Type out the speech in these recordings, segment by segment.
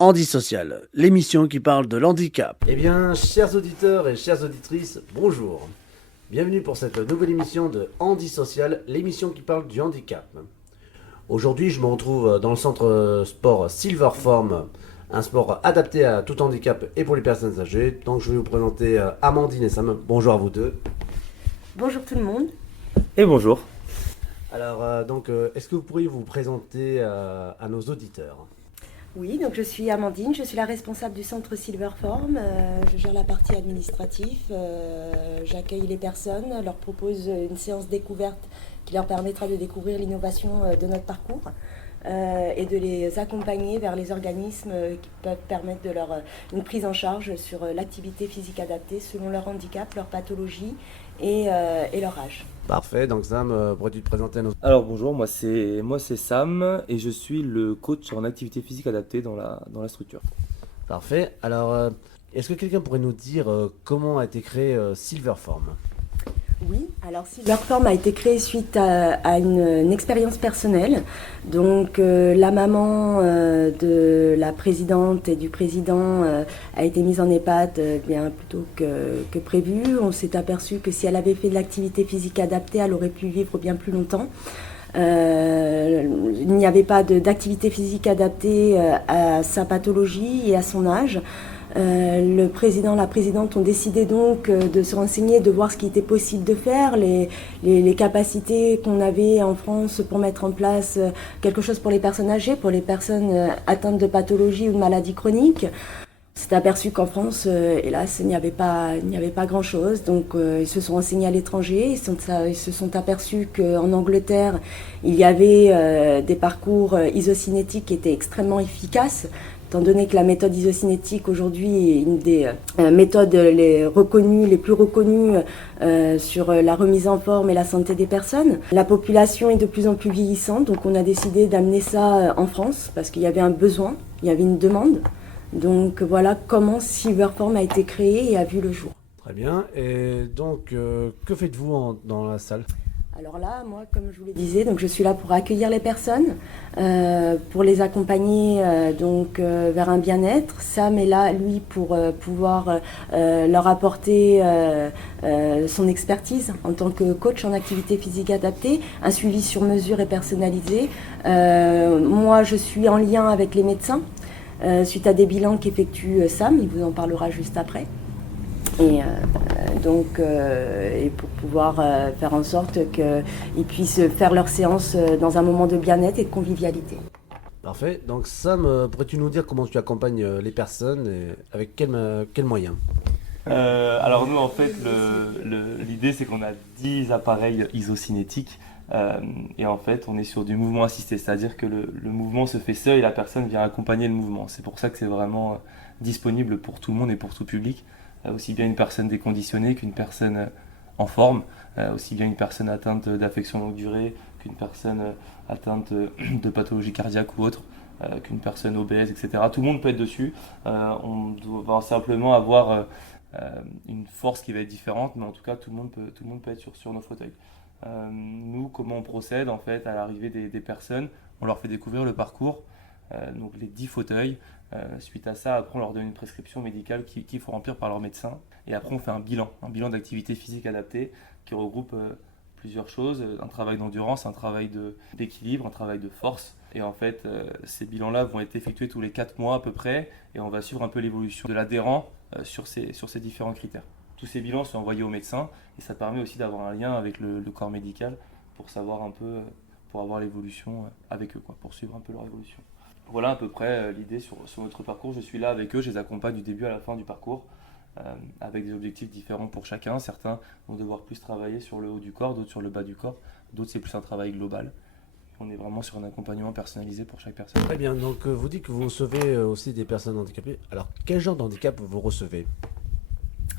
Handi Social, l'émission qui parle de l'handicap. Eh bien, chers auditeurs et chères auditrices, bonjour. Bienvenue pour cette nouvelle émission de Handi Social, l'émission qui parle du handicap. Aujourd'hui, je me retrouve dans le centre sport Silverform, un sport adapté à tout handicap et pour les personnes âgées. Donc, je vais vous présenter Amandine et Sam. Bonjour à vous deux. Bonjour tout le monde. Et bonjour. Alors, est-ce que vous pourriez vous présenter à nos auditeurs ? Oui, donc je suis Amandine, je suis la responsable du centre Silverform. Je gère la partie administrative, j'accueille les personnes, leur propose une séance découverte qui leur permettra de découvrir l'innovation de notre parcours et de les accompagner vers les organismes qui peuvent permettre de leur une prise en charge sur l'activité physique adaptée selon leur handicap, leur pathologie et leur âge. Parfait, donc Sam, pourrais-tu te présenter à nos... Alors bonjour, moi c'est Sam et je suis le coach en activité physique adaptée dans la structure. Parfait, alors est-ce que quelqu'un pourrait nous dire comment a été créé Silverform ? Oui, alors Silverform a été créé suite à une expérience personnelle. Donc la maman de la présidente et du président a été mise en EHPAD bien plus tôt que prévu. On s'est aperçu que si elle avait fait de l'activité physique adaptée, elle aurait pu vivre bien plus longtemps. Il n'y avait pas d'activité physique adaptée à sa pathologie et à son âge. Le président, la présidente ont décidé donc de se renseigner, de voir ce qui était possible de faire, les capacités qu'on avait en France pour mettre en place quelque chose pour les personnes âgées, pour les personnes atteintes de pathologies ou de maladies chroniques. On s'est aperçu qu'en France, hélas, il n'y avait pas grand-chose. Donc ils se sont renseignés à l'étranger, ils se sont aperçus qu'en Angleterre, il y avait des parcours isocinétiques qui étaient extrêmement efficaces. Étant donné que la méthode isocinétique aujourd'hui est une des méthodes les plus reconnues sur la remise en forme et la santé des personnes. La population est de plus en plus vieillissante, donc on a décidé d'amener ça en France parce qu'il y avait un besoin, il y avait une demande. Donc voilà comment Silverform a été créé et a vu le jour. Très bien, et donc que faites-vous dans la salle ? Alors là, moi, comme je vous le disais, donc je suis là pour accueillir les personnes, pour les accompagner vers un bien-être. Sam est là, lui, pour pouvoir leur apporter son expertise en tant que coach en activité physique adaptée, un suivi sur mesure et personnalisé. Moi, je suis en lien avec les médecins suite à des bilans qu'effectue Sam, il vous en parlera juste après. Et pour pouvoir faire en sorte qu'ils puissent faire leur séance dans un moment de bien-être et de convivialité. Parfait. Donc Sam, pourrais-tu nous dire comment tu accompagnes les personnes et avec quels moyens ? Alors nous en fait l'idée c'est qu'on a 10 appareils isocinétiques et en fait on est sur du mouvement assisté, c'est-à-dire que le mouvement se fait seul et la personne vient accompagner le mouvement. C'est pour ça que c'est vraiment disponible pour tout le monde et pour tout public. Aussi bien une personne déconditionnée qu'une personne en forme, aussi bien une personne atteinte d'affection longue durée qu'une personne atteinte de pathologie cardiaque ou autre, qu'une personne obèse, etc. Tout le monde peut être dessus. On doit simplement avoir une force qui va être différente, mais en tout cas tout le monde peut être sur nos fauteuils. Nous, comment on procède en fait à l'arrivée des personnes ? On leur fait découvrir le parcours, donc les 10 fauteuils. Suite à ça, après on leur donne une prescription médicale qu'il faut remplir par leur médecin. Et après on fait un bilan d'activité physique adaptée qui regroupe plusieurs choses, un travail d'endurance, un travail d'équilibre, un travail de force. Et en fait, ces bilans-là vont être effectués tous les 4 mois à peu près et on va suivre un peu l'évolution de l'adhérent sur ces différents critères. Tous ces bilans sont envoyés au médecin et ça permet aussi d'avoir un lien avec le corps médical pour savoir un peu, pour avoir l'évolution avec eux, pour suivre un peu leur évolution. Voilà à peu près l'idée sur notre parcours. Je suis là avec eux, je les accompagne du début à la fin du parcours avec des objectifs différents pour chacun. Certains vont devoir plus travailler sur le haut du corps, d'autres sur le bas du corps, d'autres c'est plus un travail global. On est vraiment sur un accompagnement personnalisé pour chaque personne. Très bien, donc vous dites que vous recevez aussi des personnes handicapées. Alors quel genre d'handicap vous recevez ?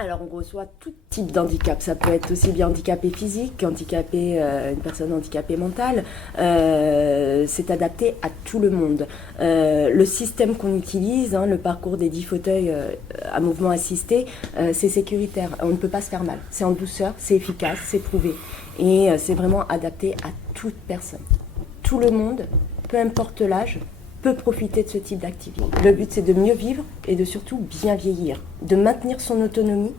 Alors on reçoit tout type d'handicap, ça peut être aussi bien handicapé physique, une personne handicapée mentale, c'est adapté à tout le monde. Le système qu'on utilise, le parcours des 10 fauteuils à mouvement assisté, c'est sécuritaire, on ne peut pas se faire mal, c'est en douceur, c'est efficace, c'est prouvé et c'est vraiment adapté à toute personne. Tout le monde, peu importe l'âge, peut profiter de ce type d'activité. Le but, c'est de mieux vivre et de surtout bien vieillir, de maintenir son autonomie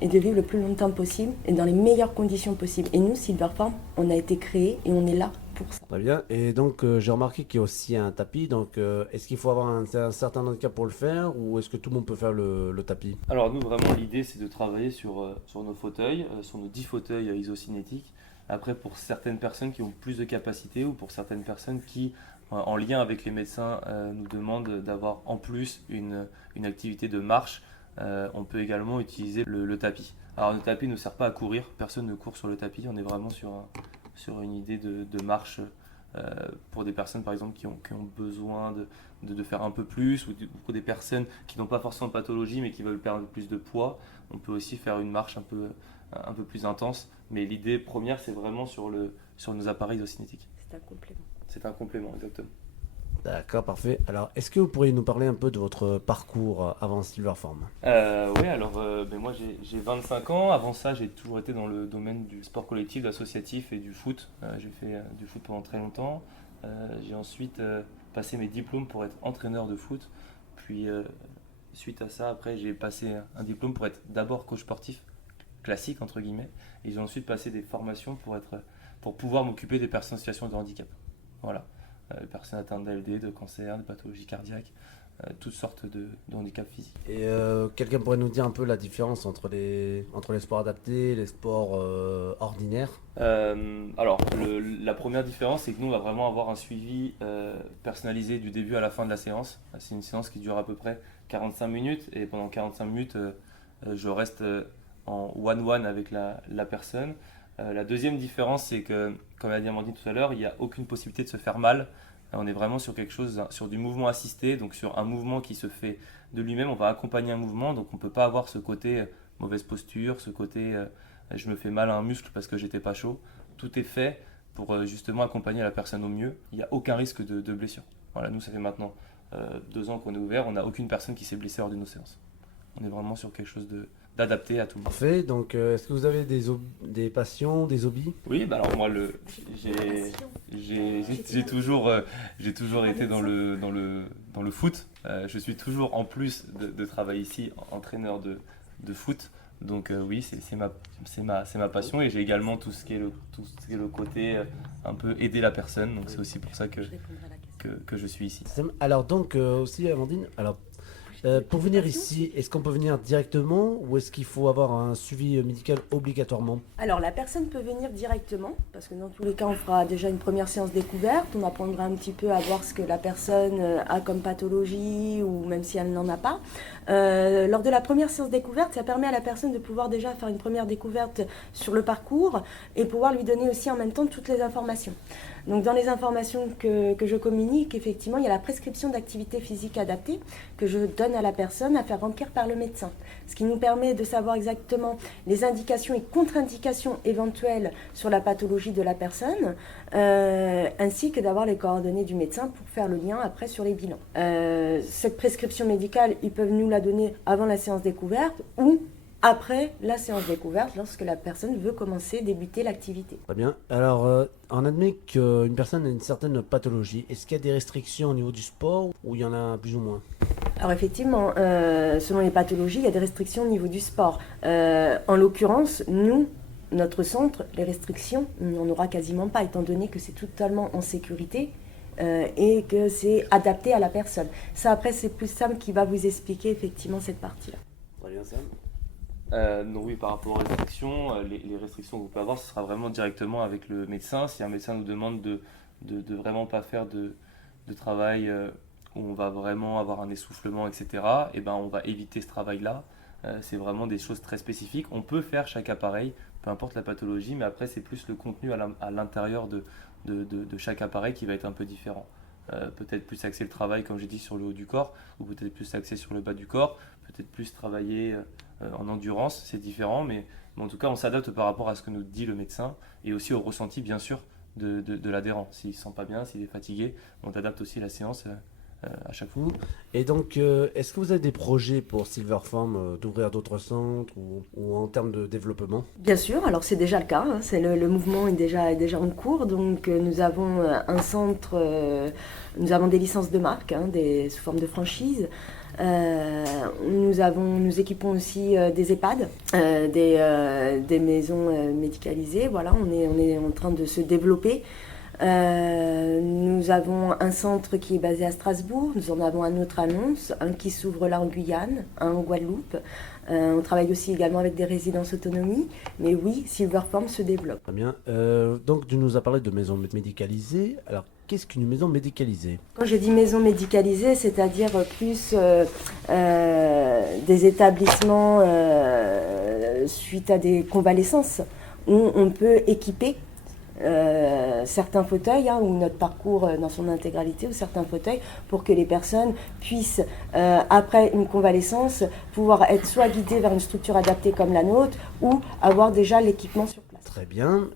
et de vivre le plus longtemps possible et dans les meilleures conditions possibles. Et nous, Silverfarm, on a été créés et on est là pour ça. Très bien. Et donc, j'ai remarqué qu'il y a aussi un tapis. Donc, est-ce qu'il faut avoir un certain handicap pour le faire ou est-ce que tout le monde peut faire le tapis? Alors nous, vraiment, l'idée, c'est de travailler sur nos fauteuils, sur nos 10 fauteuils isocinétiques. Après, pour certaines personnes qui ont plus de capacité ou pour certaines personnes qui, en lien avec les médecins, nous demandent d'avoir en plus une activité de marche, on peut également utiliser le tapis. Alors le tapis ne sert pas à courir, personne ne court sur le tapis, on est vraiment sur une idée de marche pour des personnes par exemple qui ont besoin de faire un peu plus ou pour des personnes qui n'ont pas forcément de pathologie mais qui veulent perdre un peu plus de poids, on peut aussi faire une marche un peu plus intense, mais l'idée première c'est vraiment sur nos appareils isocinétiques. C'est un complément. C'est un complément, exactement. D'accord, parfait. Alors, est-ce que vous pourriez nous parler un peu de votre parcours avant Silverfarm? Oui, alors moi j'ai 25 ans. Avant ça, j'ai toujours été dans le domaine du sport collectif, de l'associatif et du foot. J'ai fait du foot pendant très longtemps. J'ai ensuite passé mes diplômes pour être entraîneur de foot. Puis, suite à ça, après, j'ai passé un diplôme pour être d'abord coach sportif, classique entre guillemets. Et j'ai ensuite passé des formations pour pouvoir m'occuper des personnes en situation de handicap. Voilà. Les personnes atteintes d'ALD, de cancer, de pathologies cardiaques, toutes sortes de handicaps physiques. Et quelqu'un pourrait nous dire un peu la différence entre les sports adaptés et les sports ordinaires? Alors, la première différence, c'est que nous, on va vraiment avoir un suivi personnalisé du début à la fin de la séance. C'est une séance qui dure à peu près 45 minutes et pendant 45 minutes, je reste en one-one avec la personne. La deuxième différence, c'est que, comme l'a dit Amandine tout à l'heure, il n'y a aucune possibilité de se faire mal. On est vraiment sur quelque chose, sur du mouvement assisté, donc sur un mouvement qui se fait de lui-même. On va accompagner un mouvement, donc on ne peut pas avoir ce côté mauvaise posture, ce côté je me fais mal à un muscle parce que j'étais pas chaud. Tout est fait pour justement accompagner la personne au mieux. Il n'y a aucun risque de blessure. Voilà, nous, ça fait maintenant 2 ans qu'on est ouvert. On n'a aucune personne qui s'est blessée lors de nos séances. On est vraiment sur quelque chose d'adapté à tout le monde. Parfait. Donc, est-ce que vous avez des passions, des hobbies? Oui, bah alors moi, j'ai toujours été dans le foot. Je suis toujours, en plus de travailler ici, entraîneur de foot. Donc oui, c'est ma passion et j'ai également tout ce qui est le côté un peu aider la personne. Donc c'est aussi pour ça que je suis ici. Alors donc aussi Amandine, alors pour venir ici, est-ce qu'on peut venir directement ou est-ce qu'il faut avoir un suivi médical obligatoirement? Alors la personne peut venir directement, parce que dans tous les cas on fera déjà une première séance découverte, on apprendra un petit peu à voir ce que la personne a comme pathologie ou même si elle n'en a pas. Lors de la première séance découverte, ça permet à la personne de pouvoir déjà faire une première découverte sur le parcours et pouvoir lui donner aussi en même temps toutes les informations. Donc dans les informations que je communique, effectivement, il y a la prescription d'activité physique adaptée que je donne à la personne à faire remplir par le médecin. Ce qui nous permet de savoir exactement les indications et contre-indications éventuelles sur la pathologie de la personne, ainsi que d'avoir les coordonnées du médecin pour faire le lien après sur les bilans. Cette prescription médicale, ils peuvent nous la donner avant la séance découverte ou après la séance découverte, lorsque la personne veut débuter l'activité. Très bien. Alors, on admet qu'une personne a une certaine pathologie. Est-ce qu'il y a des restrictions au niveau du sport ou il y en a plus ou moins? Alors effectivement, selon les pathologies, il y a des restrictions au niveau du sport. En l'occurrence, nous, notre centre, les restrictions, on n'en aura quasiment pas, étant donné que c'est totalement en sécurité. Et que c'est adapté à la personne. Ça, après, c'est plus Sam qui va vous expliquer effectivement cette partie-là. Très bien, Sam. Non, oui, par rapport aux restrictions, les restrictions que vous pouvez avoir, ce sera vraiment directement avec le médecin. Si un médecin nous demande de vraiment pas faire de travail où on va vraiment avoir un essoufflement, etc., et ben on va éviter ce travail-là. C'est vraiment des choses très spécifiques. On peut faire chaque appareil, peu importe la pathologie, mais après c'est plus le contenu à l'intérieur de chaque appareil qui va être un peu différent. Peut-être plus axer le travail, comme j'ai dit, sur le haut du corps, ou peut-être plus axer sur le bas du corps, peut-être plus travailler en endurance, c'est différent, mais en tout cas on s'adapte par rapport à ce que nous dit le médecin, et aussi au ressenti bien sûr de l'adhérent. S'il ne se sent pas bien, s'il est fatigué, on adapte aussi la séance à chaque fois. Et donc, est-ce que vous avez des projets pour Silverform d'ouvrir d'autres centres ou en termes de développement? Bien sûr, alors c'est déjà le cas, hein, le mouvement est déjà en cours, donc nous avons un centre, nous avons des licences de marque, hein, sous forme de franchise. Nous équipons aussi des EHPAD, des maisons médicalisées. Voilà, on est en train de se développer. Nous avons un centre qui est basé à Strasbourg, nous en avons un autre à Lons, un qui s'ouvre là en Guyane, un en Guadeloupe. On travaille aussi également avec des résidences autonomie, mais oui, Silverform se développe. Très bien. Donc, tu nous as parlé de maisons médicalisées. Alors, qu'est-ce qu'une maison médicalisée? Quand je dis maison médicalisée, c'est-à-dire plus des établissements suite à des convalescences où on peut équiper certains fauteuils, hein, ou notre parcours dans son intégralité, ou certains fauteuils, pour que les personnes puissent, après une convalescence, pouvoir être soit guidées vers une structure adaptée comme la nôtre, ou avoir déjà l'équipement sur place. Très bien.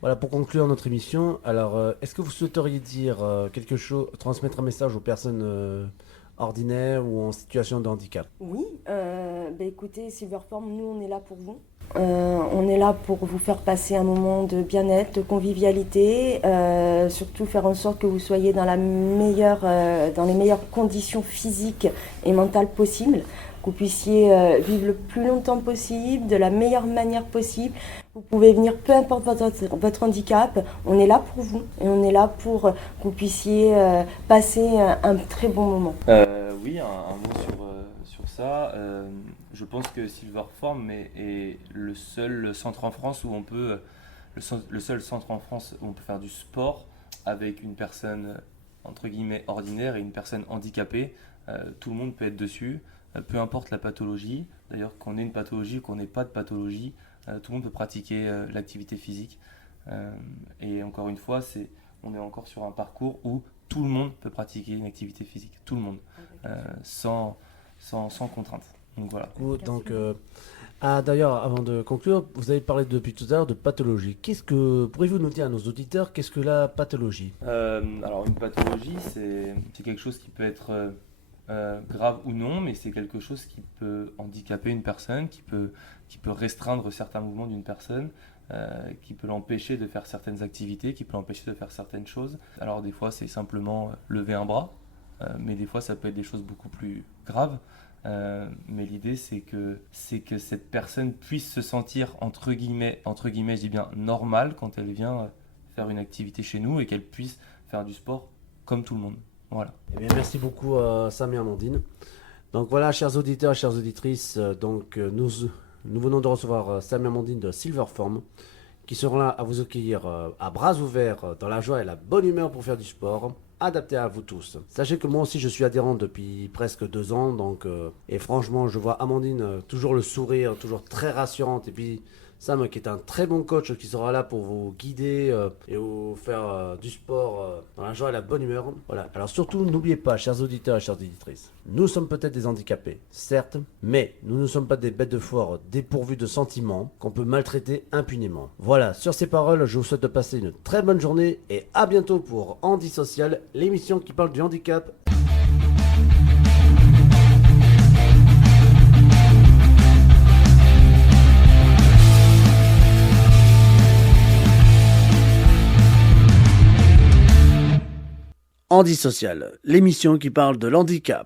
Voilà, pour conclure notre émission, alors, est-ce que vous souhaiteriez dire quelque chose, transmettre un message aux personnes ordinaires ou en situation de handicap? Oui, écoutez, Silverform, nous on est là pour vous. On est là pour vous faire passer un moment de bien-être, de convivialité, surtout faire en sorte que vous soyez dans les meilleures conditions physiques et mentales possibles, que vous puissiez vivre le plus longtemps possible, de la meilleure manière possible. Vous pouvez venir, peu importe votre handicap, on est là pour vous et on est là pour que vous puissiez passer un très bon moment. Oui, un mot sur ça. Je pense que Silverform est le seul centre en France où on peut, le seul centre en France où on peut faire du sport avec une personne entre guillemets ordinaire et une personne handicapée. Tout le monde peut être dessus, peu importe la pathologie. D'ailleurs, qu'on ait une pathologie ou qu'on n'ait pas de pathologie, tout le monde peut pratiquer l'activité physique. Et encore une fois, on est encore sur un parcours où tout le monde peut pratiquer une activité physique, tout le monde, sans contrainte. Donc voilà. Donc, d'ailleurs, avant de conclure, vous avez parlé depuis tout à l'heure de pathologie. Pourriez-vous nous dire à nos auditeurs, qu'est-ce que la pathologie? Alors une pathologie, c'est quelque chose qui peut être grave ou non, mais c'est quelque chose qui peut handicaper une personne, qui peut restreindre certains mouvements d'une personne, qui peut l'empêcher de faire certaines activités, qui peut l'empêcher de faire certaines choses. Alors des fois c'est simplement lever un bras, mais des fois ça peut être des choses beaucoup plus graves. Mais l'idée c'est que cette personne puisse se sentir entre guillemets je dis bien normal quand elle vient faire une activité chez nous et qu'elle puisse faire du sport comme tout le monde. Voilà. Eh bien, merci beaucoup Sam et Amandine. Donc voilà, chers auditeurs, chères auditrices, nous venons de recevoir Sam et Amandine de Silverform qui seront là à vous accueillir à bras ouverts, dans la joie et la bonne humeur pour faire du sport, adapté à vous tous. Sachez que moi aussi je suis adhérent depuis presque 2 ans, et franchement je vois Amandine toujours le sourire, toujours très rassurante, et puis Sam qui est un très bon coach qui sera là pour vous guider et vous faire du sport dans la joie et la bonne humeur. Voilà. Alors surtout n'oubliez pas, chers auditeurs et chères auditrices, nous sommes peut-être des handicapés, certes, mais nous ne sommes pas des bêtes de foire dépourvues de sentiments qu'on peut maltraiter impunément. Voilà, sur ces paroles, je vous souhaite de passer une très bonne journée et à bientôt pour Handi Social, l'émission qui parle du handicap. Handi Social, l'émission qui parle de l'handicap.